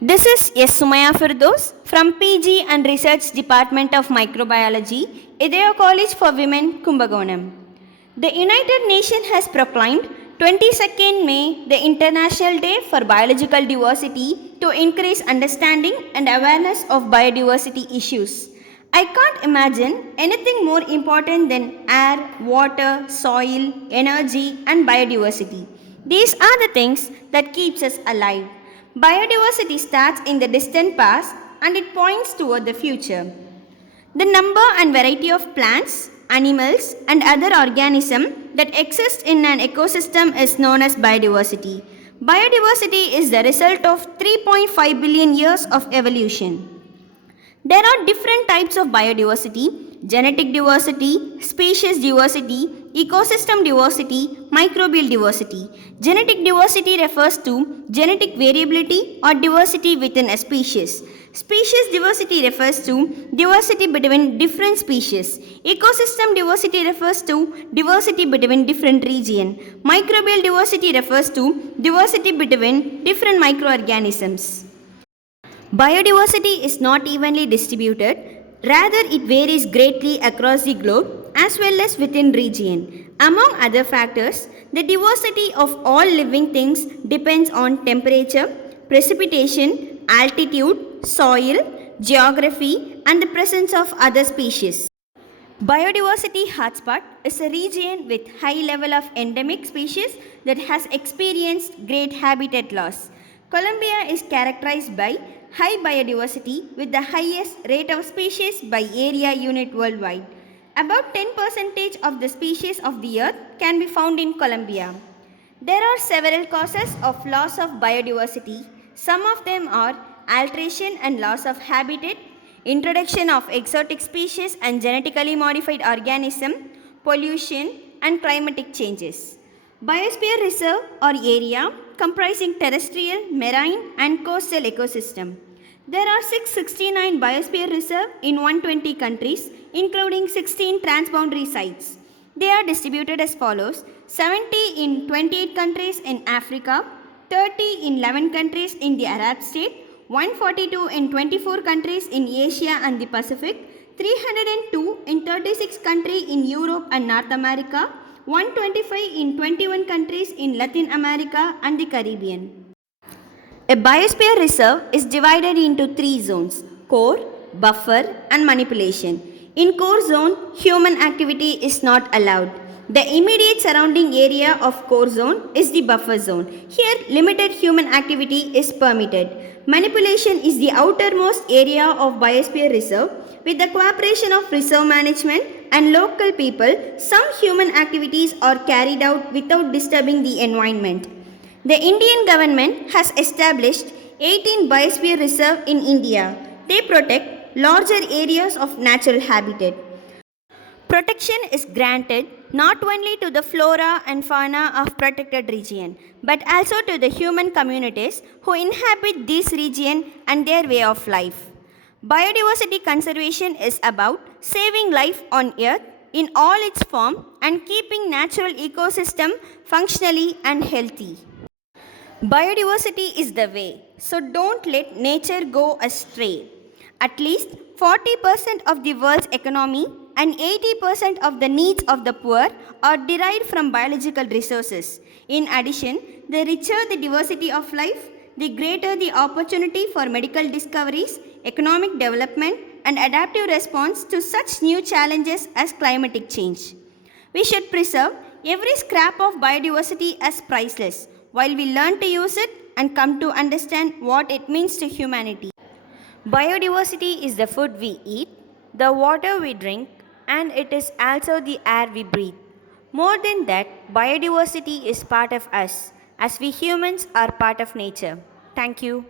This is S. Sumaya Firdos from PG and Research Department of Microbiology, Idhaya College for Women, Kumbakonam. The United Nations has proclaimed 22nd May the International Day for Biological Diversity to increase understanding and awareness of biodiversity issues. I can't imagine anything more important than air, water, soil, energy and biodiversity. These are the things that keeps us alive. Biodiversity starts in the distant past and it points toward the future. The number and variety of plants, animals, and other organisms that exist in an ecosystem is known as biodiversity. Biodiversity is the result of 3.5 billion years of evolution. There are different types of biodiversity: genetic diversity, species diversity, ecosystem diversity, microbial diversity. Genetic diversity refers to genetic variability or diversity within a species. Species diversity refers to diversity between different species. Ecosystem diversity refers to diversity between different regions. Microbial diversity refers to diversity between different microorganisms. Biodiversity is not evenly distributed, rather it varies greatly across the globe as well as within region. Among other factors, the diversity of all living things depends on temperature, precipitation, altitude, soil, geography and the presence of other species. Biodiversity Hotspot is a region with high level of endemic species that has experienced great habitat loss. Colombia is characterized by high biodiversity with the highest rate of species by area unit worldwide. About 10% of the species of the earth can be found in Colombia. There are several causes of loss of biodiversity. Some of them are alteration and loss of habitat, introduction of exotic species and genetically modified organisms, pollution and climatic changes. Biosphere Reserve or area comprising terrestrial, marine and coastal ecosystem. There are 669 Biosphere Reserve in 120 countries, including 16 transboundary sites. They are distributed as follows: 70 in 28 countries in Africa, 30 in 11 countries in the Arab state, 142 in 24 countries in Asia and the Pacific, 302 in 36 countries in Europe and North America, 125 in 21 countries in Latin America and the Caribbean. A biosphere reserve is divided into three zones: core, buffer and manipulation. In core zone, human activity is not allowed. The immediate surrounding area of core zone is the buffer zone. Here, limited human activity is permitted. Manipulation is the outermost area of biosphere reserve. With the cooperation of reserve management and local people, some human activities are carried out without disturbing the environment. The Indian government has established 18 biosphere reserves in India. They protect larger areas of natural habitat. Protection is granted not only to the flora and fauna of protected region, but also to the human communities who inhabit this region and their way of life. Biodiversity conservation is about saving life on earth in all its form and keeping natural ecosystem functionally and healthy. Biodiversity is the way, so don't let nature go astray. At least 40% of the world's economy and 80% of the needs of the poor are derived from biological resources. In addition, the richer the diversity of life, the greater the opportunity for medical discoveries, economic development, and adaptive response to such new challenges as climatic change. We should preserve every scrap of biodiversity as priceless, while we learn to use it and come to understand what it means to humanity. Biodiversity is the food we eat, the water we drink, and it is also the air we breathe. More than that, biodiversity is part of us, as we humans are part of nature. Thank you.